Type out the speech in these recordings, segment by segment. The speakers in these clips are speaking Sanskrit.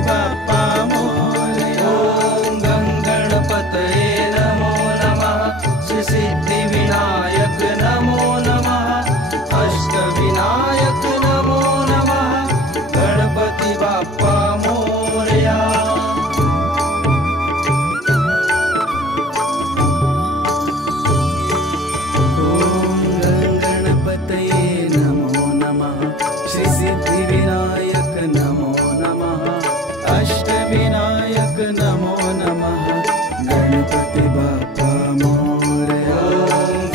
बाप्पा मोरया। ॐ गणपतये नमो नमः। श्री सिद्धिविनायक नमो नमः। अष्टविनायक नमो नमः। गणपति बाप्पा मोरया। अष्टविनायक नमो नमः। गणपति बाप्पा मोरया।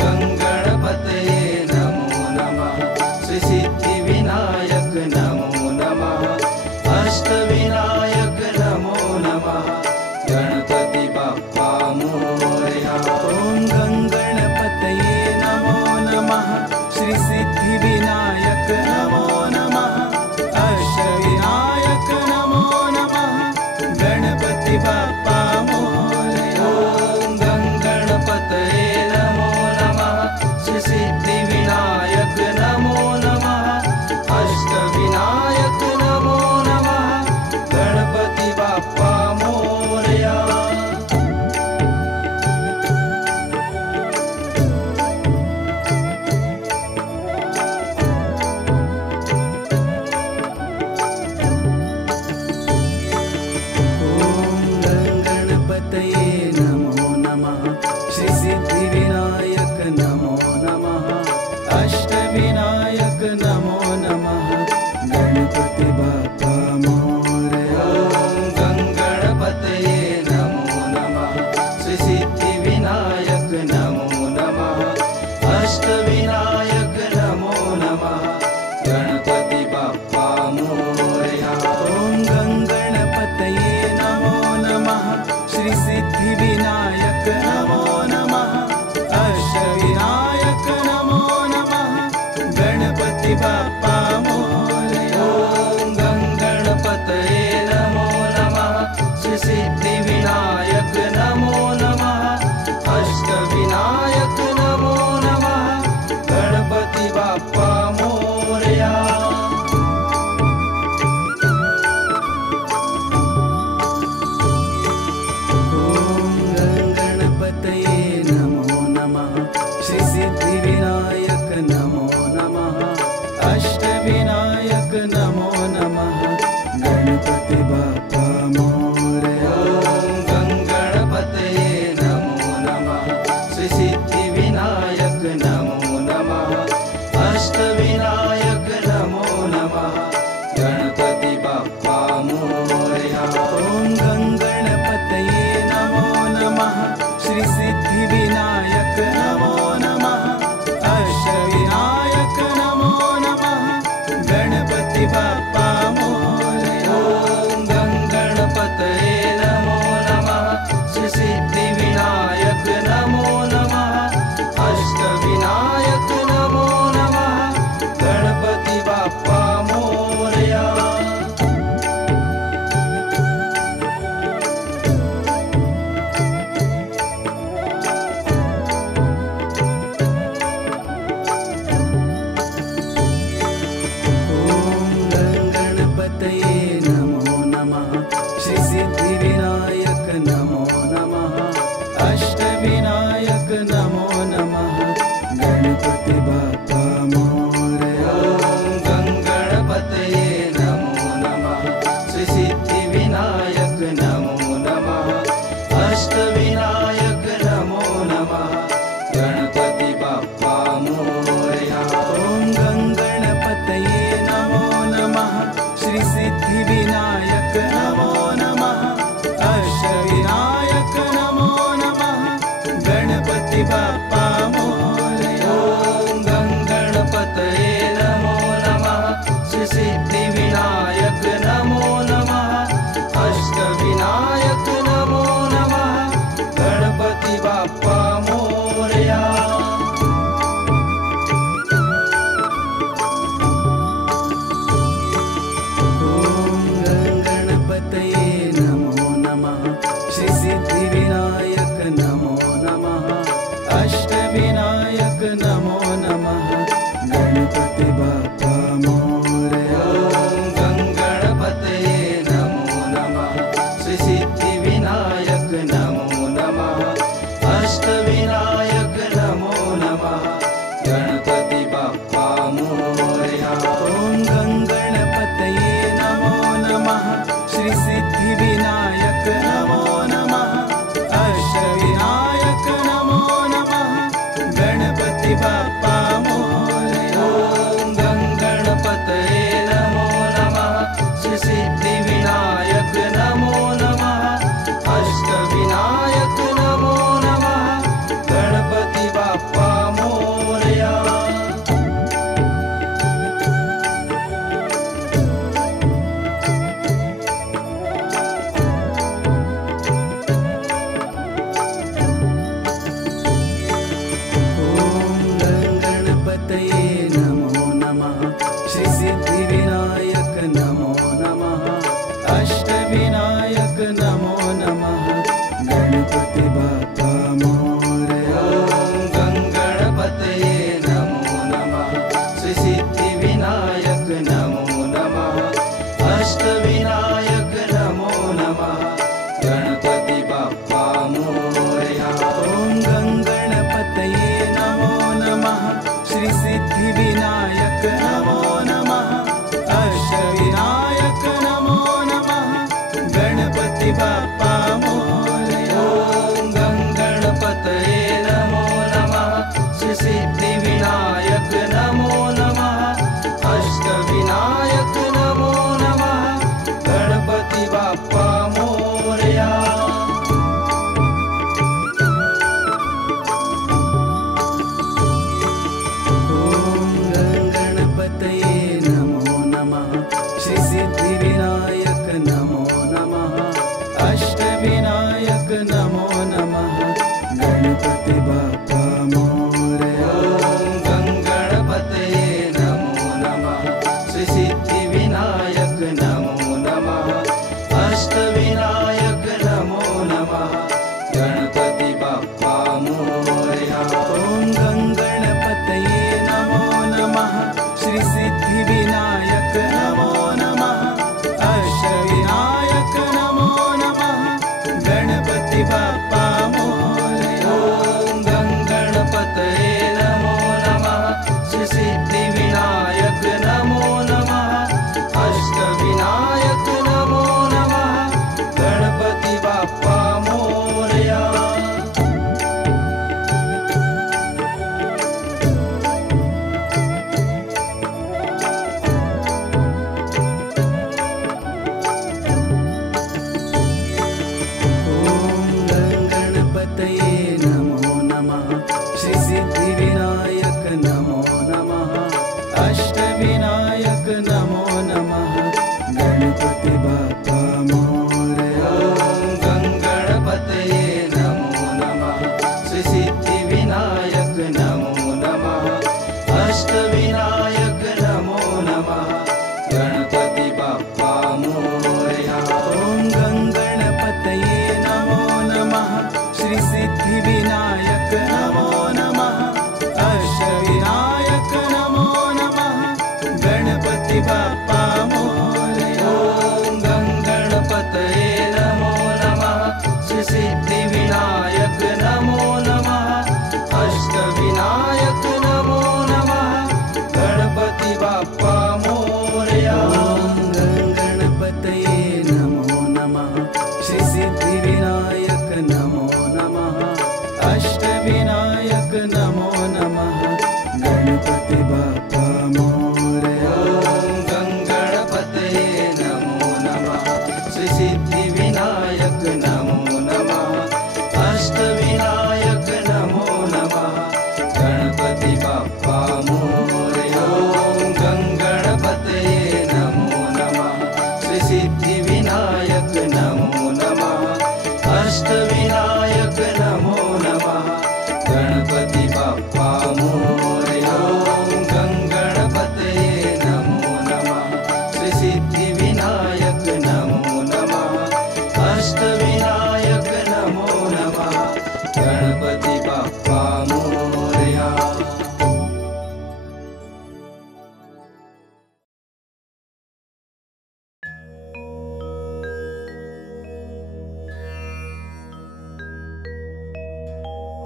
ॐ गणपतये नमो नमः। श्री सिद्धिविनायक नमो नमः। अष्टविनायक नमो नमः। गणपति बाप्पा मोरया। ॐ गणपतये नमो नमः। श्री सिद्धिविनायक नमो नमः। अष्टविनायक नमो नमः। गणपति बाप्पा मोरया। ॐ गणपतये नमो नमः। श्री सिद्धिविनायक नमो नमः। अष्टविनायक नमो नमः। गणपति बाप्पा मोरया। अष्टविनायक नमो नमः। गणपति बाप्पा मोरया। ॐ गणपतये नमो नमः। श्री सिद्धिविनायक नमो नमः। अष्टविनायक नमो नमः। गणपति बाप्पा मोरया। ॐ गणपतये नमो नमः। श्री सिद्धिविनायक नमो नमः। अष्टविनायक नमो नमः। गणपति बाप्पा मोरया। ॐ गणपतये नमो नमः। श्री सिद्धिविनायक नमो नमः। अष्टविनायक नमो नमः। गणपति बाप्पा मोरया। ॐ श्री सिद्धिविनायक नमो नमः। अष्टविनायक नमो नमः। गणपति बाप्पा मोरया। ॐ गणपतये नमो नमः। श्री सिद्धिविनायक नमो नमः। अष्टविनायक नमो नमः। गणपति बाप्पा मोरया। अष्टविनायक नमो नमः। गणपति बाप्पा मोरया। ॐ गणपतये नमो नमः। श्री सिद्धिविनायक नमो नमः। अष्टविनायक नमो नमः। गणपति बाप्पा मोरया। ॐ गणपतये नमो नमः। श्री सिद्धिविनायक नमो नमः। अष्टविनायक नमो नमः। गणपति बाप्पा मोरया। ॐ गणपतये नमो नमः। श्री सिद्धिविनायक नमो नमः। अष्टविनायक नमो नमः। गणपति बाप्पा मोरया। गणपतये नमो नमः। श्री सिद्धिविनायक नमो नमः। अष्टविनायक नमो नमः। गणपति बाप्पा मोरया। ॐ गणपतये नमो नमः। श्री सिद्धिविनायक नमो नमः। अष्टविनायक नमो नमः। गणपति बाप्पा मोरया। ॐ गणपतये नमो नमः। श्री सिद्धिविनायक नमो नमः। अष्टविनायक नमो नमः। गणपति बाप्पा मोरया। ॐ गणपतये नमो नमः। श्री सिद्धिविनायक नमो नमः। अष्टविनायक नमो नमः। गणपति बाप्पा मोरया। गणपतये नमो नमः। श्री सिद्धिविनायक नमो नमः। अष्टविनायक नमो नमः। गणपति बाप्पा मोरया। ॐ गणपतये नमो नमः। श्री सिद्धिविनायक नमो नमः। अष्टविनायक नमो नमः। गणपति बाप्पा मोरया। ॐ गणपतये नमो नमः। श्री सिद्धिविनायक नमो नमः। अष्टविनायक नमो नमः। गणपति बाप्पा मोरया। ॐ गणपतये नमो नमः। श्री सिद्धिविनायक नमो नमः। अष्टविनायक नमो नमः। गणपति बाप्पा मोरया। गणपतये नमो नमः। श्री सिद्धिविनायक नमो नमः। अष्टविनायक नमो नमः। गणपति बाप्पा मोरया। ॐ गणपतये नमो नमः। श्री सिद्धिविनायक नमो नमः। अष्टविनायक नमो नमः। गणपति बाप्पा मोरया। ॐ गणपतये नमो नमः। श्री सिद्धिविनायक नमो नमः। अष्टविनायक नमो नमः। गणपति बाप्पा मोरया। ॐ गणपतये नमो नमः। श्री सिद्धिविनायक नमो नमः। अष्टविनायक नमो नमः। गणपति बाप्पा मोरया।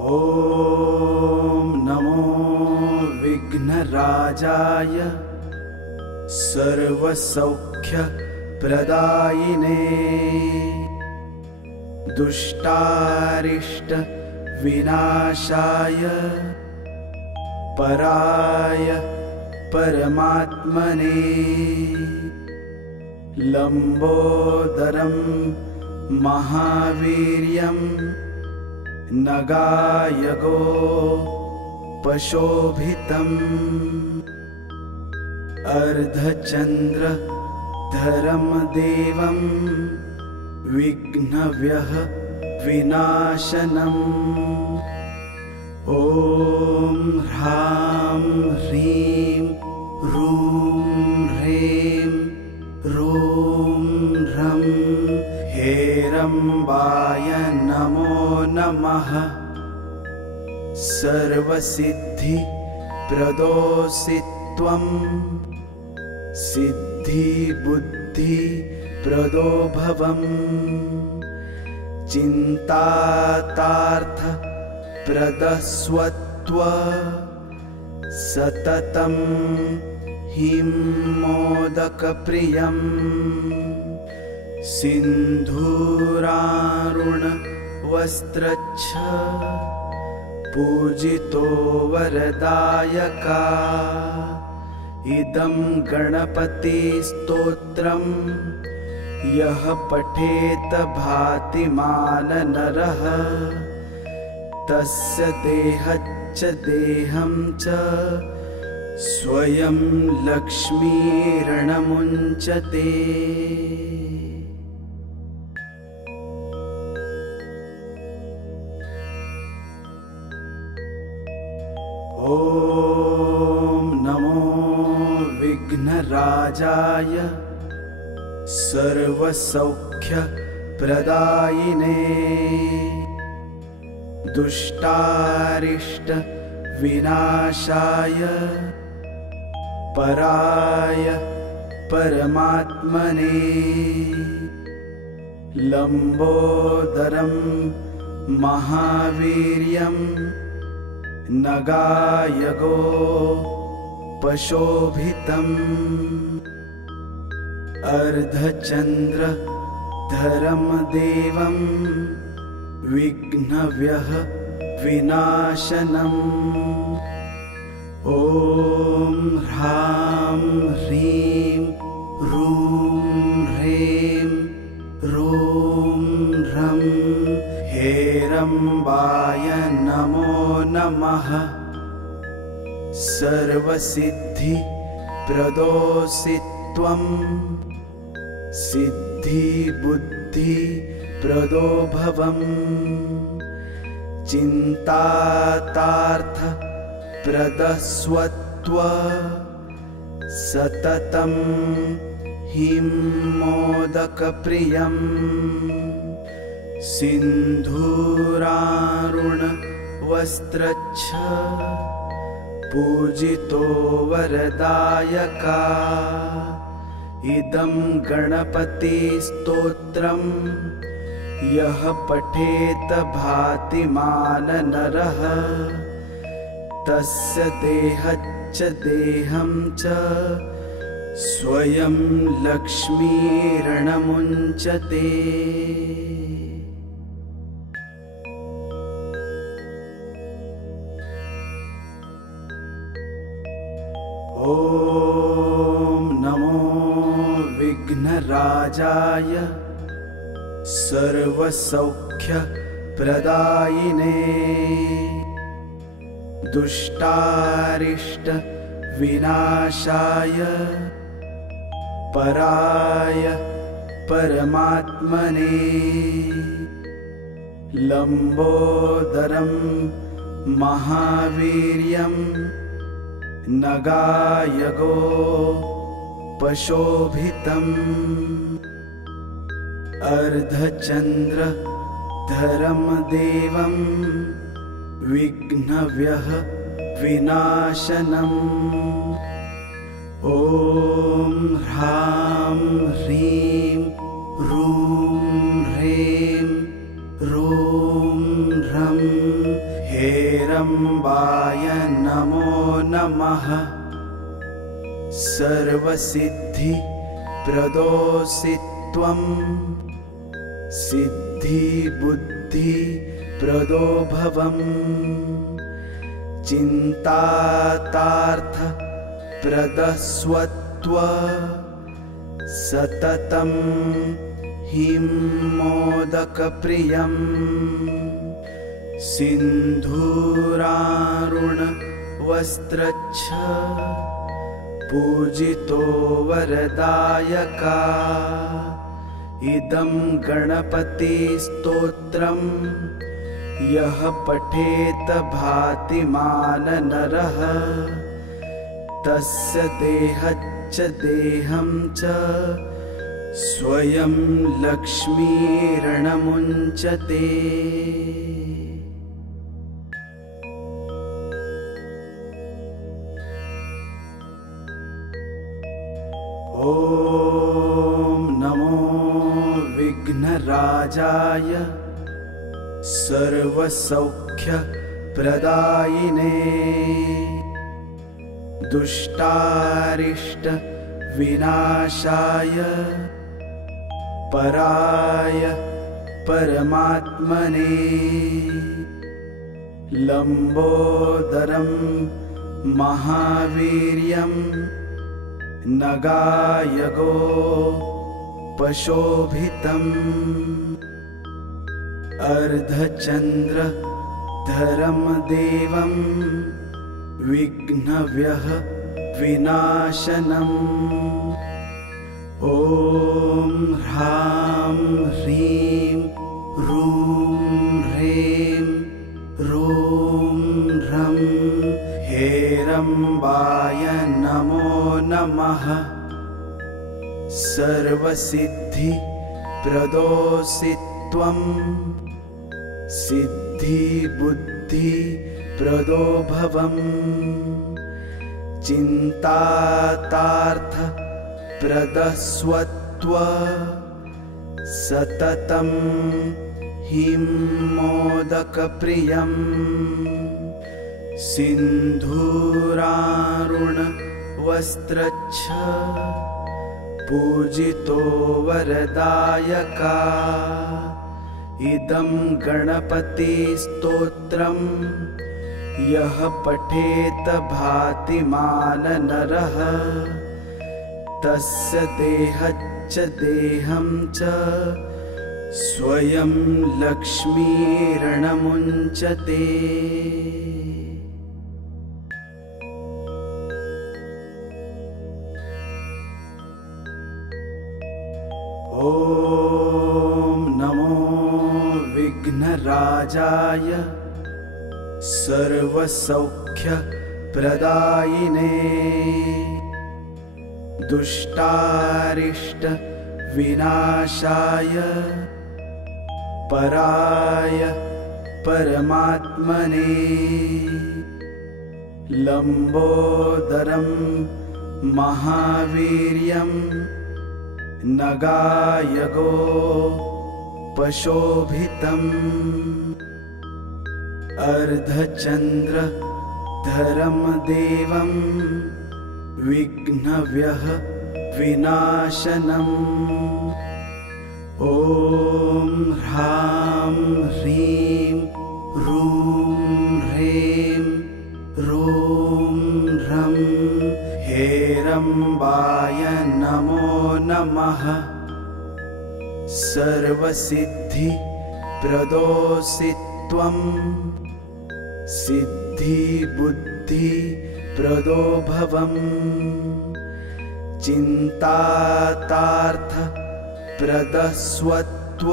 ॐ नमो विघ्नराजाय सर्वसौख्य प्रदायिने दुष्टारिष्ट विनाशाय पराय परमात्मने लंबोदरं महावीर्यं नगायगो पशोभितम् अर्धचन्द्रधरं देवं विघ्नव्यः विनाशनम् ॐ ह्रां ह्रीं ह्रूं ह्रें ह्रूं ह्रं हेरम्बाय नमो नमः। सर्वसिद्धिप्रदोऽसि त्वं सिद्धिबुद्धिप्रदो भवम् चिन्तातार्थप्रदस्वत्व सततं हिं मोदकप्रियम् सिन्धूरारुणवस्त्रच्छ पूजितो वरदायका इदं गणपतिस्तोत्रं यः पठेत भातिमान नरः तस्य देहच्च देहं च स्वयं लक्ष्मीर्णमुञ्चते। ॐ नमो विघ्नराजाय सर्वसौख्यप्रदायिने दुष्टारिष्ट विनाशाय पराय परमात्मने लंबोदरं महावीर्यं नगायगो पशोभितम् अर्धचन्द्रधरं देवं विघ्नव्यः विनाशनम् ॐ ह्रां ह्रीं ह्रूं ह्रें ह्रूं ह्रं हेरम्बाय नमो नमः। सर्वसिद्धिप्रदोऽसि त्वं सिद्धिबुद्धिप्रदो भवम् चिन्तातार्थप्रदस्वत्व सततं हिं मोदकप्रियम् सिन्धूरारुणवस्त्रच्छ पूजितो वरदायका इदं गणपतिस्तोत्रं यः पठेत भातिमान नरः तस्य देहच्च देहं च स्वयं लक्ष्मीर्णमुञ्चते। ॐ नमो विघ्नराजाय सर्वसौख्यप्रदायिने दुष्टारिष्ट विनाशाय पराय परमात्मने लंबोदरं महावीर्यं नगायगो पशोभितम् अर्धचन्द्रधरं देवं विघ्नव्यः विनाशनम् ॐ ह्रां ह्रीं ह्रूं ह्रें ह्रूं ह्रं हेरम्बाय नमो नमः। सर्वसिद्धि प्रदोषि त्वं सिद्धि बुद्धि प्रदो भवम् चिन्तातार्थ प्रदस्वत्व सततं हिं मोदकप्रियम् सिन्धूरारुणवस्त्रच्छ पूजितो वरदायका इदं गणपतिस्तोत्रम् यः पठेत भातिमान नरः तस्य देहच्च देहं च स्वयं लक्ष्मीर्णमुञ्चते। ॐ नमो विघ्नराजाय सर्वसौख्यप्रदायिने दुष्टारिष्ट विनाशाय पराय परमात्मने लंबोदरं महावीर्यं नगायगो पशोभितम् अर्धचन्द्रधरं देवं विघ्नव्यः विनाशनम् ॐ ह्रां ह्रीं ह्रूं ह्रें ह्रूं ह्रं हेरम्बाय नमो नमः। सर्वसिद्धि प्रदोषि त्वं सिद्धि बुद्धि प्रदो भवम् चिन्तातार्थ प्रदस्वत्व सततं हिं मोदकप्रियम् सिन्धूरारुणवस्त्रच्छ पूजितो वरदायका इदं गणपतिस्तोत्रम् यः पठेत भातिमान नरः तस्य देहच्च देहं च स्वयं लक्ष्मीर्णमुञ्चते। ॐ नमो विघ्नराजाय सर्वसौख्यप्रदायिने दुष्टारिष्ट विनाशाय पराय परमात्मने लंबोदरं महावीर्यं नगायगो पशोभितम् अर्धचन्द्रधरं देवं विघ्नव्यः विनाशनम् ॐ ह्रां ह्रीं ह्रूं ह्रें ह्रूं ह्रं हेरम्बाय नमो नमः। सर्वसिद्धि प्रदोषि त्वं सिद्धि बुद्धि प्रदो भवम् चिन्तातार्थ प्रदस्वत्व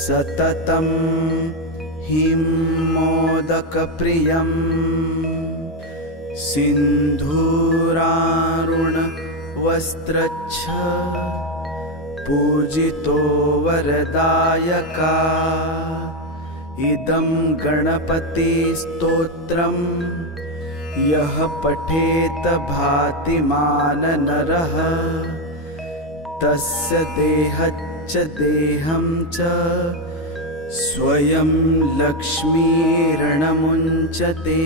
सततं हिं मोदकप्रियम् सिन्धूरारुणवस्त्रच्छ पूजितो वरदायका इदं गणपतिस्तोत्रम् यः पठेत भातिमान नरः तस्य देहच्च देहं च स्वयं लक्ष्मीर्णमुञ्चते।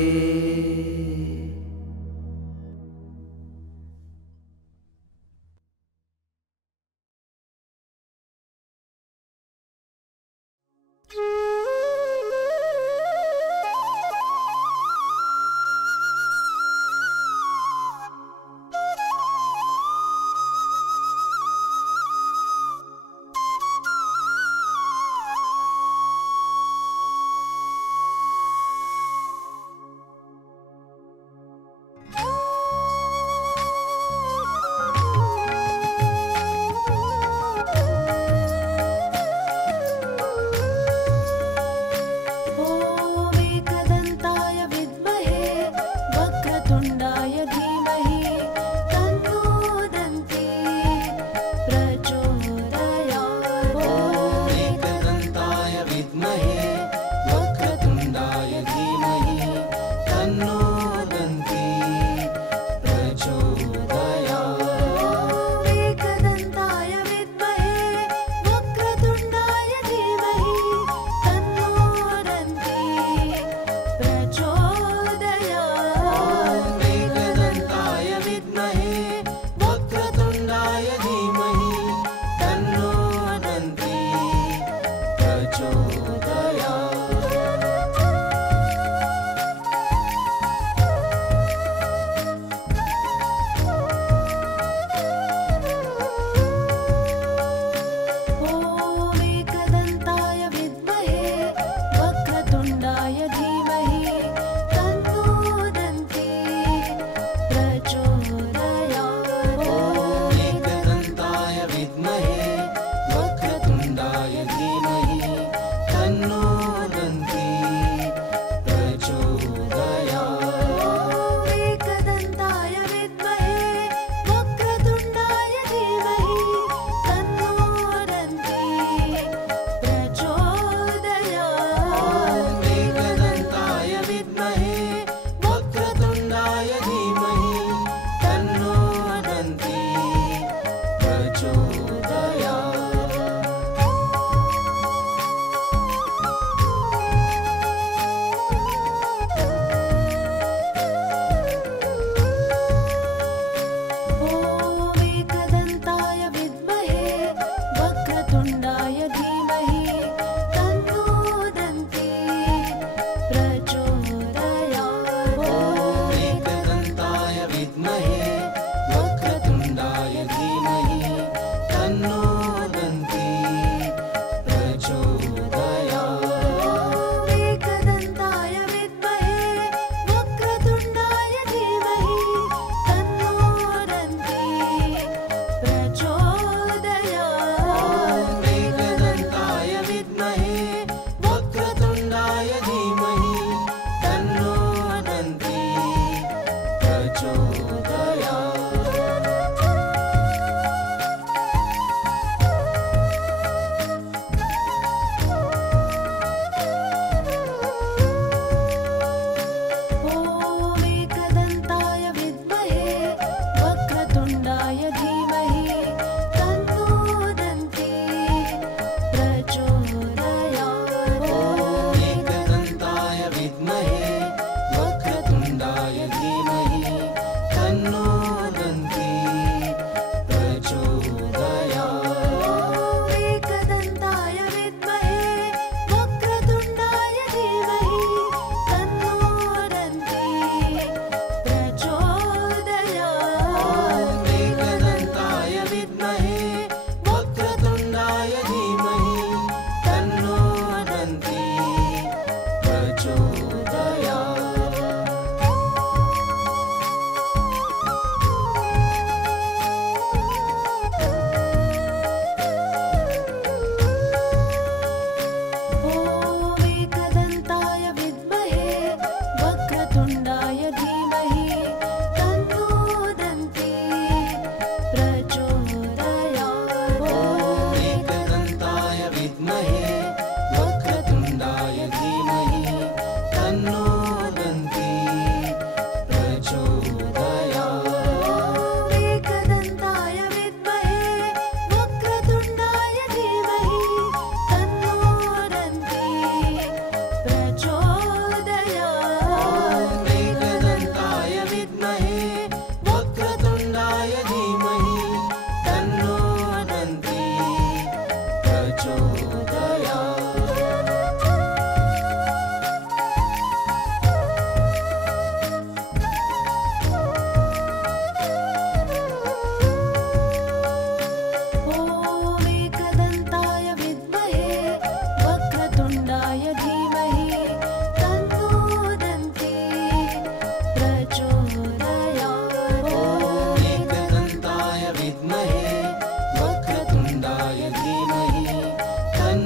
तन्नो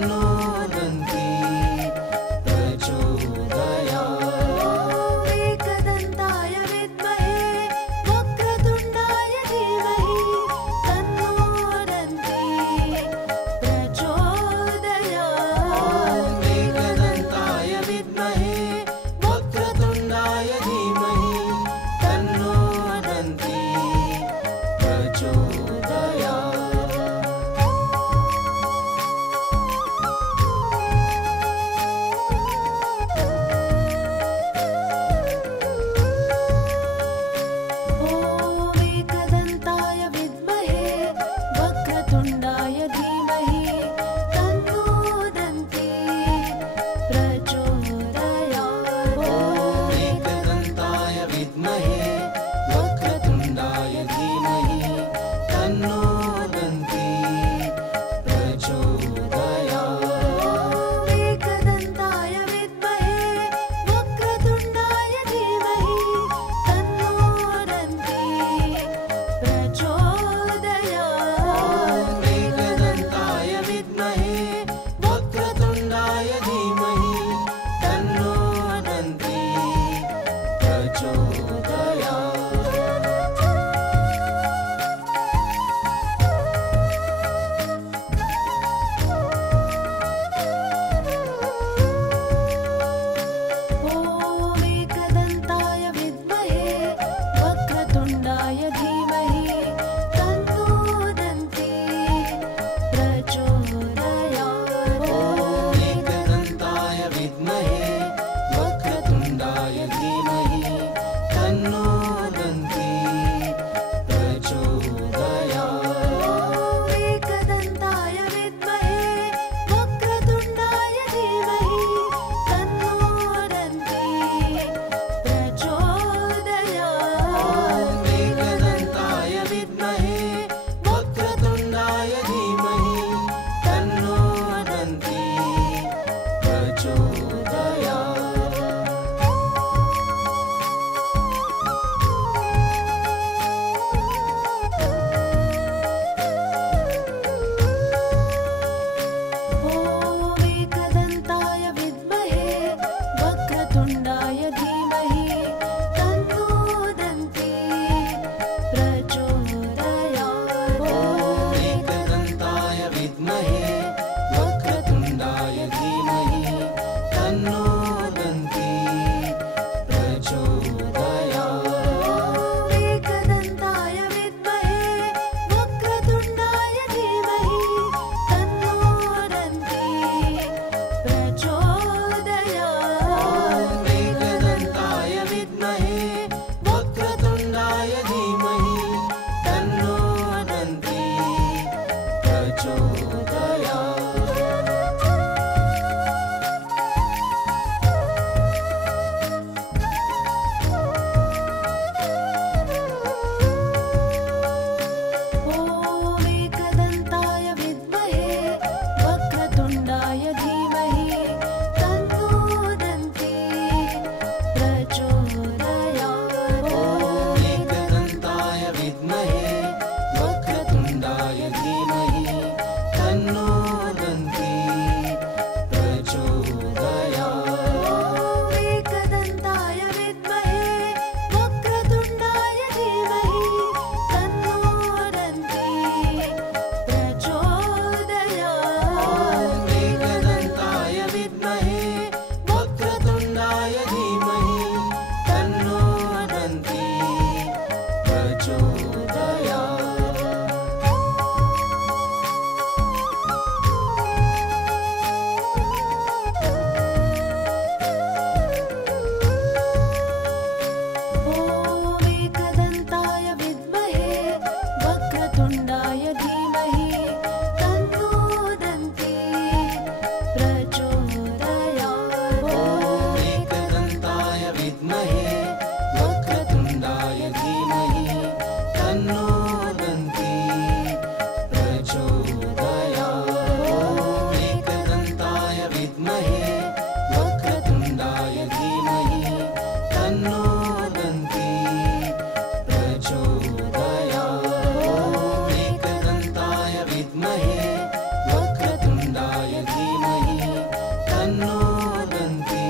तन्नोदन्ति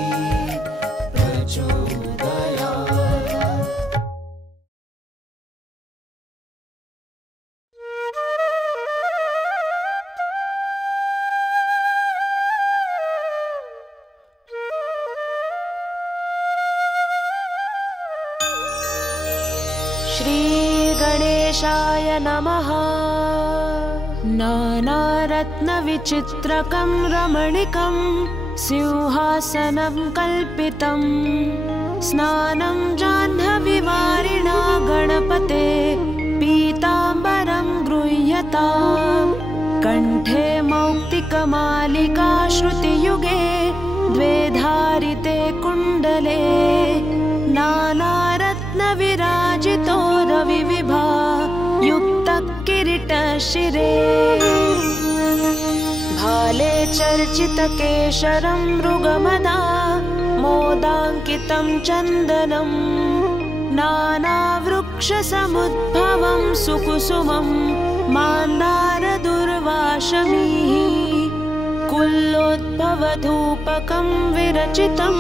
प्रचोदयात्। श्रीगणेशाय नमः। नानारत्नविचित्रकं रमणीकं सिंहासनं कल्पितं स्नानं जाह्नवीवारिणा गणपते पीताम्बरं गृह्यताम् कण्ठे मौक्तिकमालिका श्रुतियुगे द्वे धारिते कुण्डले नानारत्नविराजितो रविविभा युक्तः किरीटशिरे भाले चर्चितकेशरं मृगमदा मोदाङ्कितं चन्दनं नानावृक्षसमुद्भवं सुकुसुमं मान्दारदुर्वाशमीः कुल्लोद्भवधूपकं विरचितं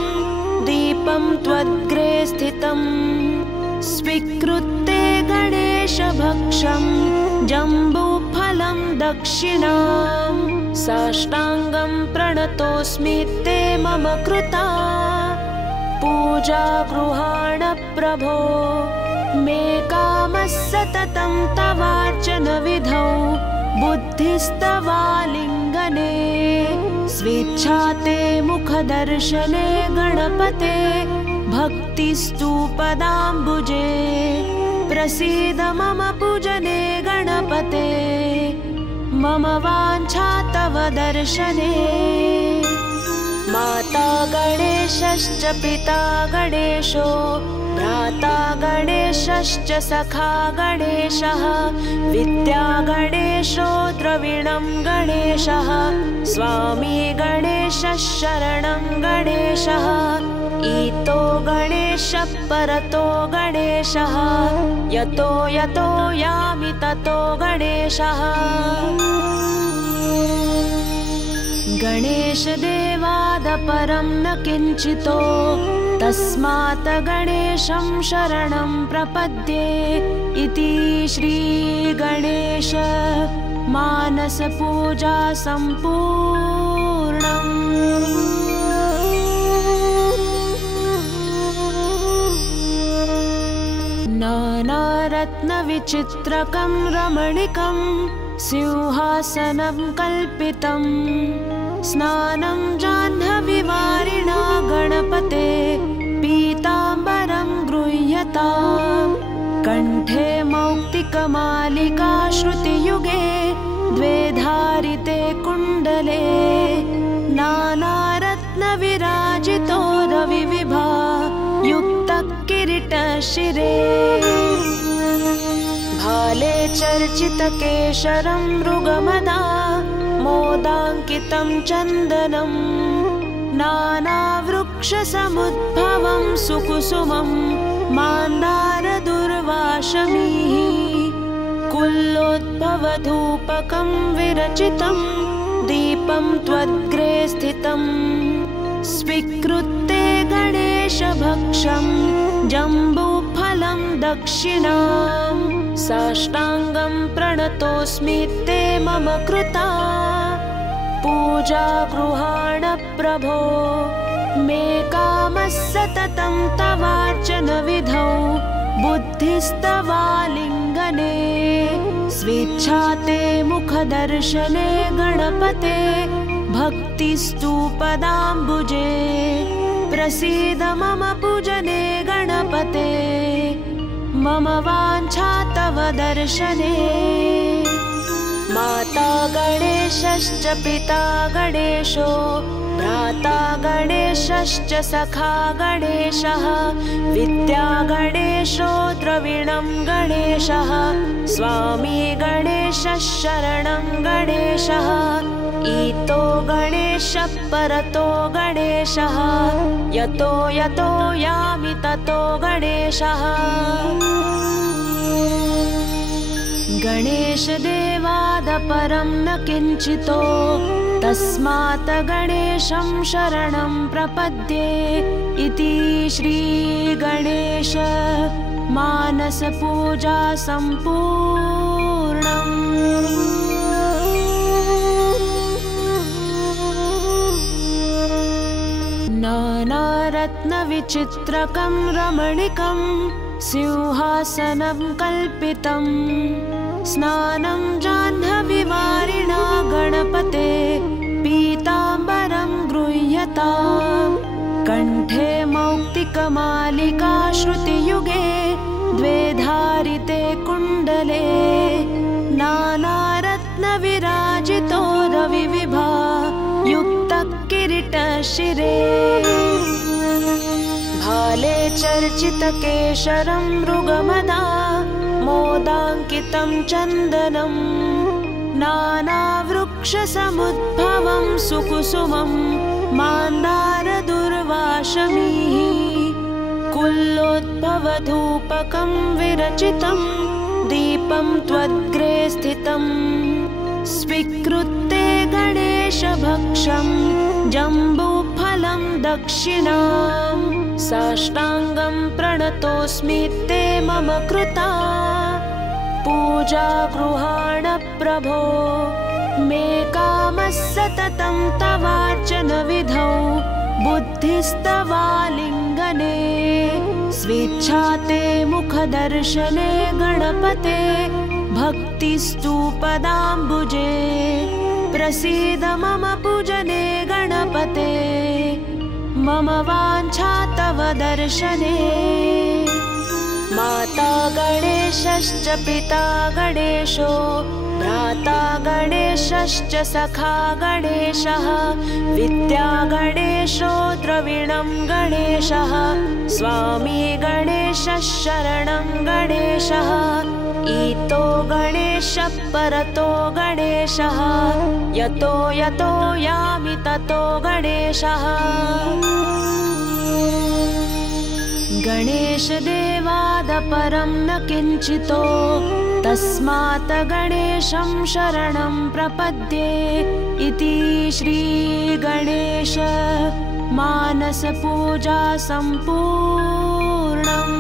दीपं त्वद्ग्रे स्थितं स्वीकृत्य गणेशभक्षं जम्बूफलं दक्षिणां साष्टाङ्गं प्रणतोऽस्मि ते मम कृता पूजा गृहाण प्रभो मे कामः सततं तवार्चनविधौ बुद्धिस्तवालिङ्गने स्वेच्छा ते मुखदर्शने गणपते भक्तिस्तु पदाम्बुजे प्रसीद मम पूजने गणपते मम वाञ्छा तव दर्शने माता गणेशश्च पिता गणेशो भ्राता गणेशश्च सखा गणेशः विद्या गणेशो द्रविणं गणेशः स्वामी गणेशः शरणं गणेशः ईतो गणेशः परतो गणेशः यतो यतो यामि ततो गणेशः गणेशदेवादपरं न किञ्चितो तस्मात् गणेशं शरणं प्रपद्ये इति श्रीगणेश मानसपूजा सम्पूर्णम्। नानारत्नविचित्रकं रमणीकं सिंहासनं कल्पितं स्नानं जाह्नवीवारिणा गणपते पीताम्बरं गृह्यताम् कण्ठे मौक्तिकमालिका श्रुतियुगे द्वे धारिते कुण्डले नानारत्नविराजितो रविविभा युक्तः किरीटशिरे भाले चर्चितकेशरं मृगमदा मोदाङ्कितं चन्दनं नानावृक्षसमुद्भवं सुकुसुमं मान्दारदुर्वाशमीः कुल्लोद्भवधूपकं विरचितं दीपं त्वद्ग्रे स्थितं स्वीकृत्य गणेशभक्षं जम्बूफलं दक्षिणां साष्टाङ्गं प्रणतोऽस्मि ते मम कृता पूजा गृहाण प्रभो मे कामः सततं तवार्चनविधौ बुद्धिस्तवालिङ्गने स्वेच्छा ते मुखदर्शने गणपते भक्तिस्तु पदाम्बुजे प्रसीद मम पूजने गणपते मम वाञ्छा तव दर्शने माता गणेशश्च पिता गणेशो भ्राता गणेशश्च सखा गणेशः विद्या गणेशो द्रविणं गणेशः स्वामी गणेशः शरणं गणेशः ईतो गणेशः परतो गणेशः यतो यतो यामि ततो गणेशः गणेशदेवादपरं न किञ्चितो तस्मात् गणेशं शरणं प्रपद्ये इति श्रीगणेश मानसपूजा सम्पूर्णम्। नानारत्नविचित्रकं रमणीकं सिंहासनं कल्पितं स्नानं जाह्नवीवारिणा गणपते पीताम्बरं गृह्यताम्। कण्ठे मौक्तिकमालिका श्रुतियुगे द्वे धारिते कुण्डले नानारत्नविराजितो रविविभा युक्तकिरीटशिरे। भाले चर्चितकेशरं मृगमदा मोदाङ्कितं चन्दनं नानावृक्षसमुद्भवं सुकुसुमं मान्दारदुर्वाशमीः। कुल्लोद्भवधूपकं विरचितं दीपं त्वद्ग्रे स्थितं स्वीकृत्य गणेशभक्षं जम्बूफलं दक्षिणां। साष्टाङ्गं प्रणतोऽस्मि ते मम कृता पूजा गृहाण प्रभो। मे कामः सततं तवार्चनविधौ बुद्धिस्तवालिङ्गने। स्वेच्छा ते मुखदर्शने गणपते भक्तिस्तु पदाम्बुजे। प्रसीद मम पूजने गणपते मम वाञ्छा तव दर्शने। माता गणेशश्च पिता गणेशो भ्राता गणेशश्च सखा गणेशः। विद्या गणेशो द्रविणं गणेशः स्वामी गणेशः शरणं गणेशः। ईतो गणेशः परतो गणेशः यतो यतो यामि ततो गणेशः। गणेशदेवादपरं न किञ्चितो तस्मात् गणेशं शरणं प्रपद्ये इति श्रीगणेश मानसपूजा सम्पूर्णम्।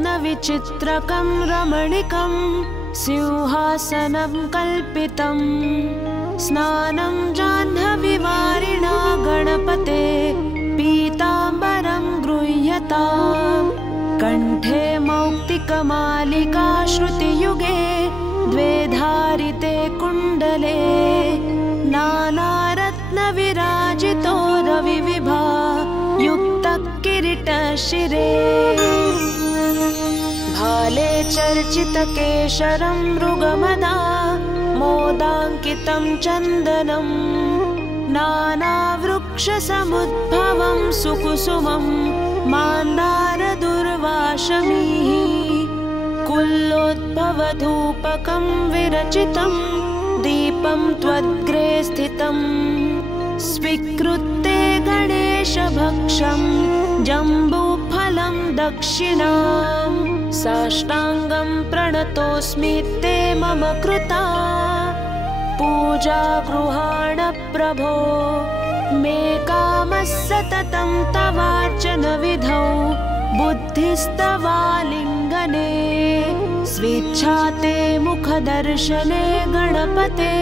नानारत्नविचित्रकं रमणीकं सिंहासनं कल्पितं स्नानं जाह्नवीवारिणा गणपते पीताम्बरं गृह्यताम्। कण्ठे मौक्तिकमालिका श्रुतियुगे द्वे धारिते कुण्डले नानारत्नविराजितो रविविभा युक्तकिरीटशिरे। भाले चर्चितकेशरं मृगमदा मोदाङ्कितं चन्दनं नानावृक्षसमुद्भवं सुकुसुमं मान्दारदुर्वाशमीः। कुल्लोद्भवधूपकं विरचितं दीपं त्वद्ग्रे स्थितं स्वीकृत्य गणेशभक्षं जम्बूफलं दक्षिणां। साष्टाङ्गं प्रणतोऽस्मि ते मम कृता पूजा गृहाण प्रभो। मे कामः सततं तवार्चनविधौ बुद्धिस्तवालिङ्गने। स्वेच्छा ते मुखदर्शने गणपते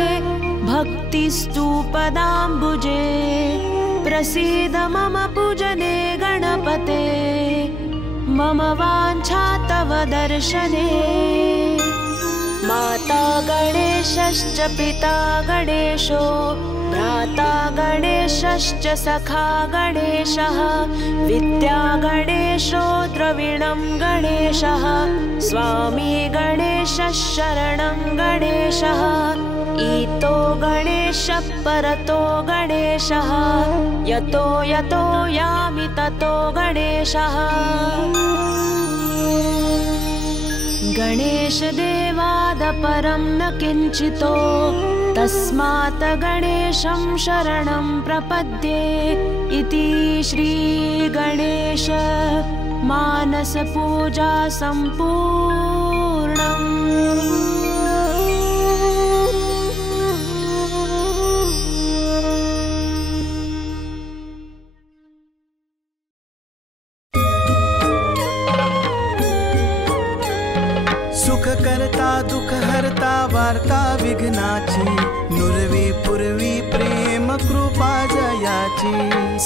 भक्तिस्तु पदाम्बुजे। प्रसीद मम पूजने गणपते मम वाञ्छा तव दर्शने। माता गणेशश्च पिता गणेशो भ्राता गणेशश्च सखा गणेशः। विद्या गणेशो द्रविणं गणेशः स्वामी गणेशः शरणं गणेशः। ईतो गणेशः परतो गणेशः यतो यतो यामि ततो गणेशः। गणेशदेवादपरं न किञ्चितो तस्मात् गणेशं शरणं प्रपद्ये इति श्रीगणेश मानसपूजा सम्पूर्णम्। सुख करता दुख हरता वार्ता विघ्नाची नुरवी पूर्वी प्रेम कृपा जयाची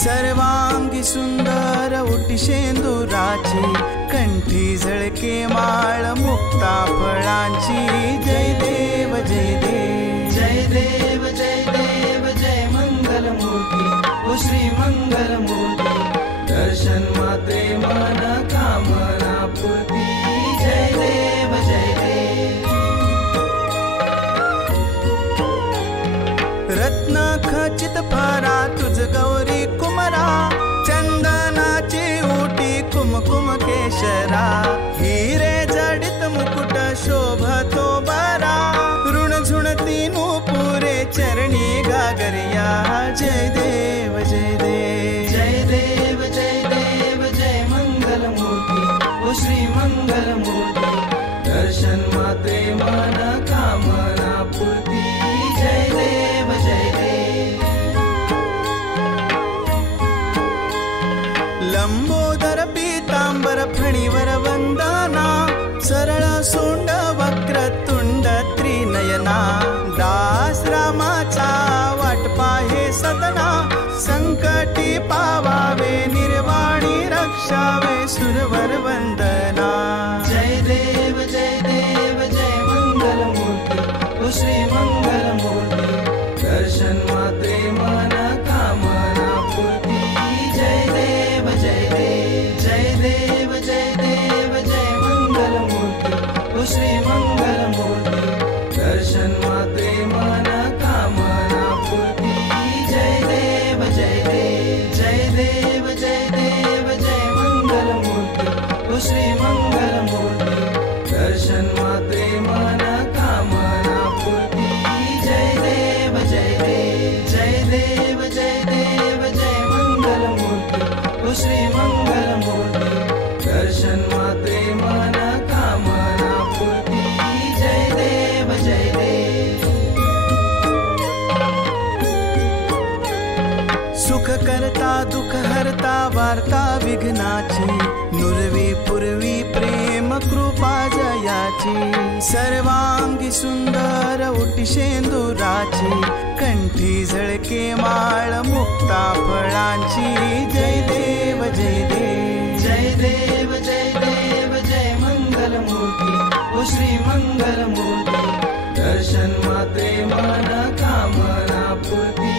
सर्वांगी सुंदर उटी शेंदुराची कंठी झळके माळ मुक्ता फळांची जय देव जय देव जय देव जय देव जय मंगल मूर्ती ओ श्री मंगल मूर्ती दर्शन मात्रे मन कामना पूर्ती जय देव जय देव रत्न खचित फारा तुझ गौरी कुमरा चंदनाची उटी कुमकुम केशरा हिरे जडित मुकुट शोभतो बरा ऋण झुणती पुरे चरणी गागरिया जय देव जय देव जय देव जय देव जय मंगल मूर्ती ओ श्री मंगल मूर्ती दर्शन मात्रे मन कामना पूर्ती जय देव जय देव लंबोदर पीतांबर फणीवर वंदना सरळ सोंड वक्रतुंड त्रिनयना दास रामाचा वाट पाहे सदना संकटी पावावे निर्वाणी रक्षावे सुरवर वंदना जय देव जय देव जय मंगल मूर्ती ओ श्री मंगल मूर्ती दर्शन मात्रे मन कामना पूर्ती जय देव जय देव जय देव जय देव जय मंगल मूर्ती ओ श्री मंगल मूर्ती दर्शन मात्रे मन कामना पूर्ती जय देव जय देव जय देव जय देव जय मंगल मूर्ती ओ श्री मंगल मूर्ती दर्शन मात्रे मन कामना पूर्ती जय देव जय देव जय देव जय देव जय मंगल मूर्ती ओ श्री मंगल मूर्ती दर्शन मात्रे मन कामना पूर्ती जय देव जय देव सुख करता दुख हरता वार्ता विघ्नाची नुरवी पूर्वी प्रेम कृपा जयाची सर्वांगी सुंदर उटी शेंदुराची कंठी झळके माळ मुक्ता फळांची जय देव जय देव जय देव जय देव जय मंगल मूर्ती ओ श्री मंगल मूर्ती दर्शन मात्रे मन कामना पूर्ती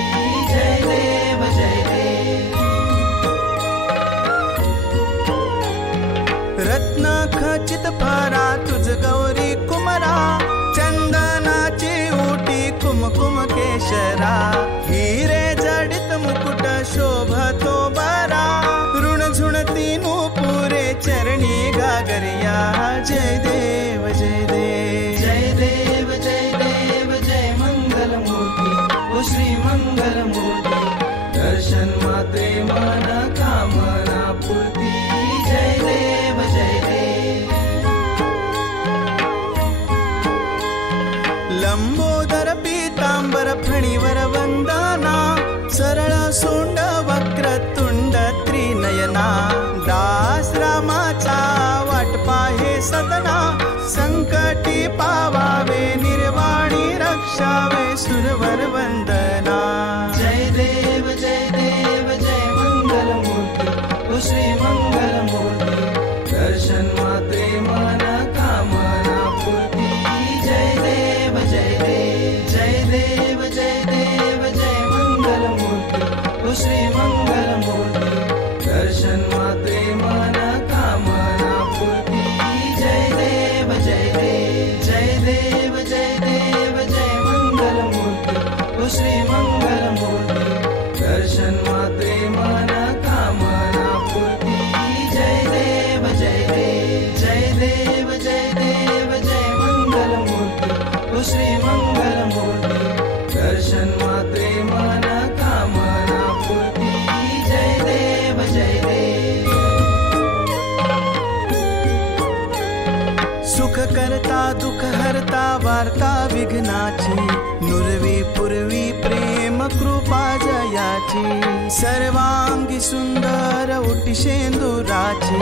जय देव जय देव रत्न खचित फारा तुझ गौरी कुमरा चंदनाची उटी कुमकुम केशरा हिरे जडित मुकुट शोभतो बरा ऋण झुणती पुरे चरणी गागरिया जय देव जय देव जय देव जय देव जय मंगल मूर्ती ओ श्री मंगल मूर्ती दर्शन मात्रे मन कामना पूर्ती जय देव जय देव लंबोदर पीतांबर फणीवर वंदना सरळ सोंड वक्रतुंड त्रिनयना दास रामाचा वाट पाहे सदना संकटी पावावे निर्वाणी रक्षावे सुरवर वंदना जय देव जय देव जय मंगल मूर्ती ओ श्री मंगल मूर्ती दर्शन मात्रे मन कामना पूर्ती जय देव जय देव जय देव जय देव जय मंगल मूर्ती ओ श्री मंगल मूर्ती दर्शन मात्रे मन कामना पूर्ती जय देव जय देव जय देव जय देव जय मंगल मूर्ती ओ श्री श्री मंगलमूर्ती दर्शन मात्रे मन कामना पूर्ती जय देव जय देव सुख करता दुख हरता वार्ता विघ्नाची नुरवी पूर्वी प्रेम कृपा जयाची सर्वांगी सुंदर उटी शेंदुराची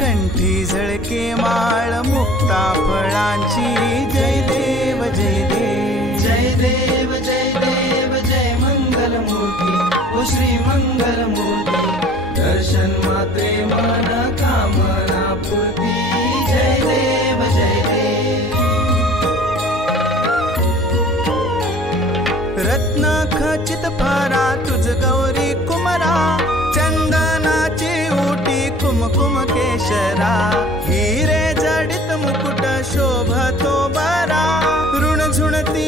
कंठी झळके माळ मुक्ता फळांची जय देव जय देव जय देव जय देव जय मंगलमूर्ती ओ श्री मंगलमूर्ती दर्शन मात्रे मन कामना पूर्ती जय देव जय देव रत्न खचित फरा तुझ गौरी कुमरा चंदनाची उटी कुमकुम केशरा हिरे जडित मुकुट शोभतो बरा ऋण झुणती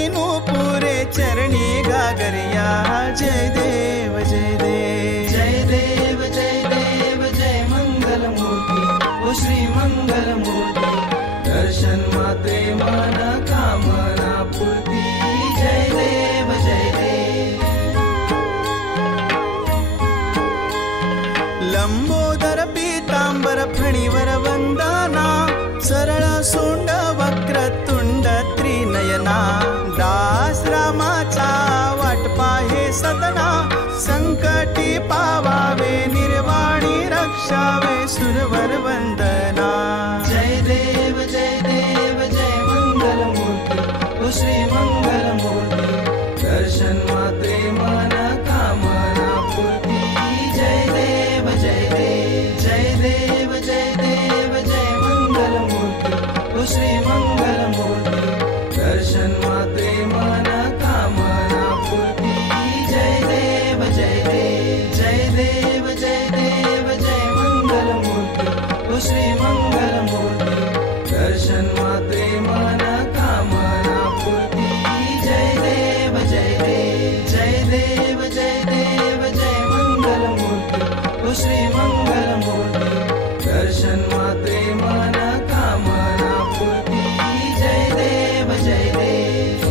पुरे चरणी गागरिया जय देव जय देव जय देव जय देव जय मंगलमूर्ती ओ श्री मंगलमूर्ती दर्शन मात्रे मन कामना पूर्ती जय देव जय देव लंबोदर पीतांबर फणीवर वंदना सरळ सोंड वक्रतुंड त्रिनयना दास रामाचा वाट पाहे सदना संकटी पावावे निर्वाणी रक्षावे सुरवर वंदना जय देव जय देव जय मंगलमूर्ती ओ श्री मंगलमूर्ती दर्शन मात्रे मन कामना पूर्ती जय देव जय देव जय देव जय देव जय मंगलमूर्ती ओ श्री मंगलमूर्ती दर्शन मात्रे मन कामना पूर्ती जय देव जय देव जय देव जय देव जय मंगलमूर्ती ओ श्री मंगलमूर्ती दर्शन मात्रे मन कामना पूर्ती जय देव जय देव जय देव जय देव जय मंगलमूर्ती ओ श्री मंगलमूर्ती दर्शन मात्रे मन कामना पूर्ती जय देव जय देव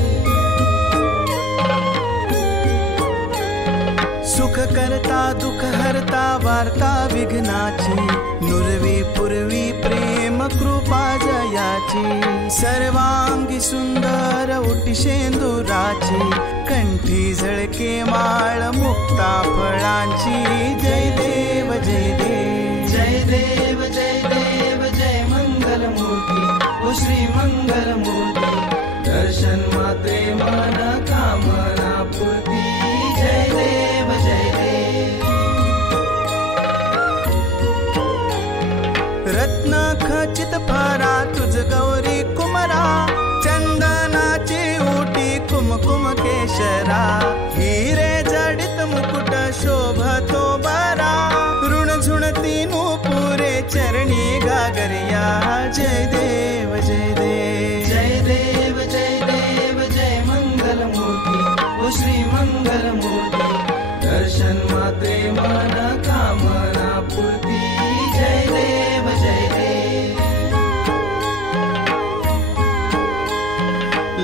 सुख करता दुख हरता वार्ता विघ्नाची नुरवी पूर्वी प्रेम कृपा जयाची सर्वांगी सुंदर उटी शेंदुराची कंठी झळके माळ मुक्ता फळांची जय देव जय देव जय देव जय देव जय मंगलमूर्ती ओ श्री मंगलमूर्ती दर्शन मात्रे मन कामना पूर्ती जय देव जय देव रत्न खचित फरा तुझ गौरी कुमरा चंदनाची उटी कुमकुम केशरा हिरे जडित मुकुट शोभतो बरा ऋण झुणती पुरे चरणी गागरिया जय देव जय देव जय देव जय देव जय मंगलमूर्ती ओ श्री मंगलमूर्ती दर्शन मात्रे मन कामना पूर्ती जय देव जय देव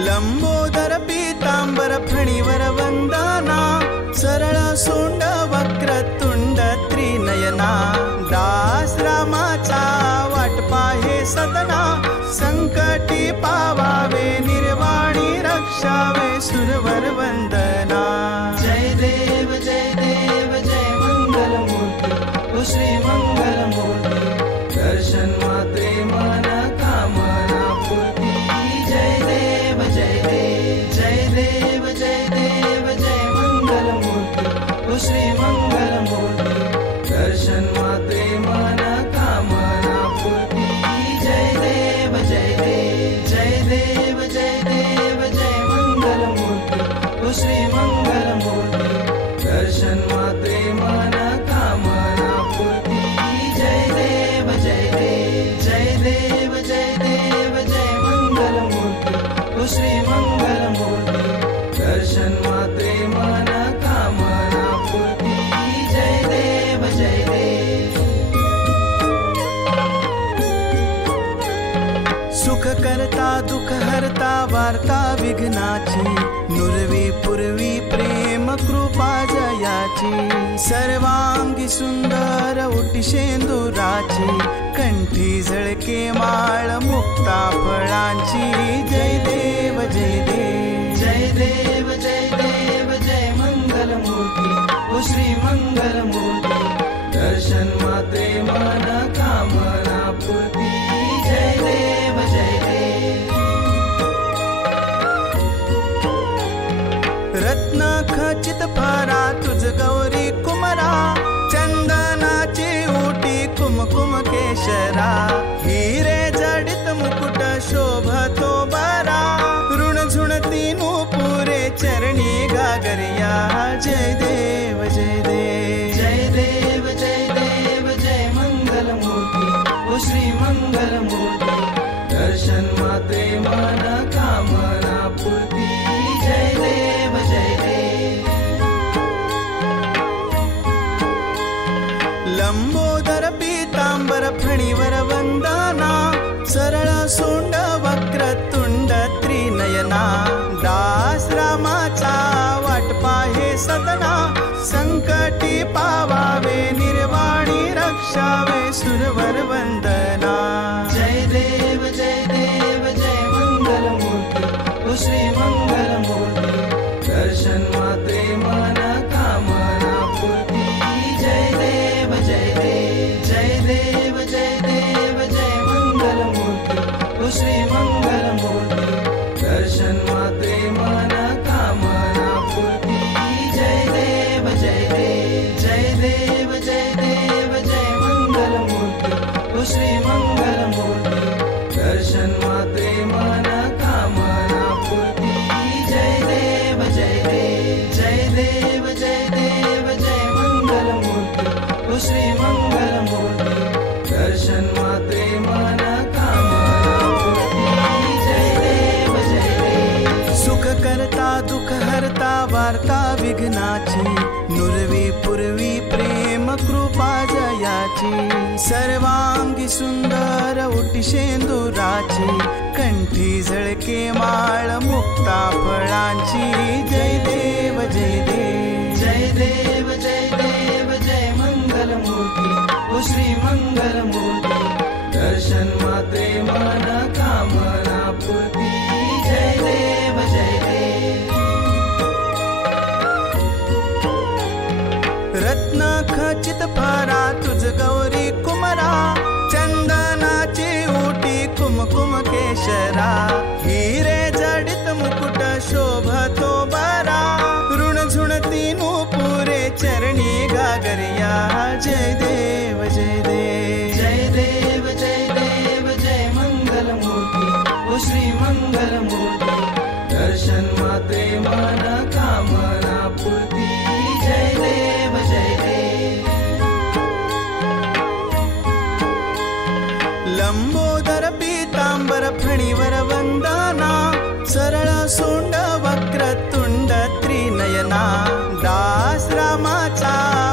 लंबोदर पीतांबर फणीवर वंदना सरळ सोंड वक्रतुंड त्रिनयना दास रामाचा वाट पाहे सदना संकटी पावावे निर्वाणी रक्षावे सुरवर वंदना जय देव जय देव जय मंगलमूर्ती ओ श्री मंगलमूर्ती दर्शन मात्रे मन कामना पूर्ती जय देव जय देव जय देव जय देव जय मंगलमूर्ती ओ श्री मंगलमूर्ती दर्शन मात्रे मन कामना पूर्ती जय देव जय देव जय देव जय देव जय मंगलमूर्ती ओ श्री मंगलमूर्ती दर्शन मात्रे मन कामना पूर्ती जय देव जय देव जय देव जय देव जय मंगलमूर्ती ओ श्री मंगलमूर्ती दर्शन मात्रे मन कामना पूर्ती जय देव जय देव सुख करता दुःख हरता वार्ता विघ्नाची नुरवी पूर्वी प्रेम कृपा जयाची सर्वांगी सुंदर उटी शेंदुराची कंठी झळके माळ मुक्ता फळांची जय देव जय देव जय देव जय देव जय मंगल मूर्ती ओ श्री मंगल मूर्ती दर्शन मात्रे मन कामना पूर्ती जय देव जय देव रत्न खचित फरा तुझ गौरी कुमरा चंदनाची उटी कुमकुम केशरा हिरे जडित मुकुट शोभतो बरा ऋण झुणती पुरे चरणी गागरिया जय देव जय देव जय देव जय देव जय मंगल मूर्ती ओ श्री मंगल मूर्ती दर्शन मात्रे मन कामना पूर्ती जय देव जय देव लंबोदर पीतांबर फणीवर वंदना सरळ सोंड वक्रतुंड त्रिनयना दास रामाचा वाट पाहे सदना संकटी पावावे निर्वाणी रक्षावे सुरवर वंदना जय देव जय मंगल मूर्ती ओ श्री मंगल मूर्ती दर्शन मात्रे मन कामना पूर्ती जय देव जय देव जय देव जय देव जय मंगल मूर्ती ओ श्री मंगल मूर्ती दर्शन मात्रे मन कामना पूर्ती जय देव जय देव जय देव जय देव जय मंगल मूर्ती ओ श्री मंगल मूर्ती दर्शन मात्रे मन कामना पूर्ती जय देव जय देव जय देव जय देव जय मंगल मूर्ती ओ श्री मंगल मूर्ती दर्शन मात्रे मन कामना पूर्ती जय देव जय देव सुख करता दुःख हरता वार्ता विघ्नाची नुरवी पूर्वी प्रेम कृपा जयाची सर्वांगी सुंदर उटी शेंदुराची कंठी झळके माळ मुक्ता फळांची जय देव जय देव जय देव जय देव जय मंगल मूर्ती ओ श्री मंगल मूर्ती दर्शन मात्रे मन कामना पूर्ती जय देव जय देव रत्न खचित फरा तुझ गौरी कुमरा चंदनाची उटी कुमकुम केशरा हिरे जडित मुकुट शोभतो बरा ऋण झुणती पुरे चरणी गागरिया जय देव जय देव जय देव जय देव जय मंगल मूर्ती ओ श्री मंगल मूर्ती दर्शन मात्रे मन कामना पूर्ती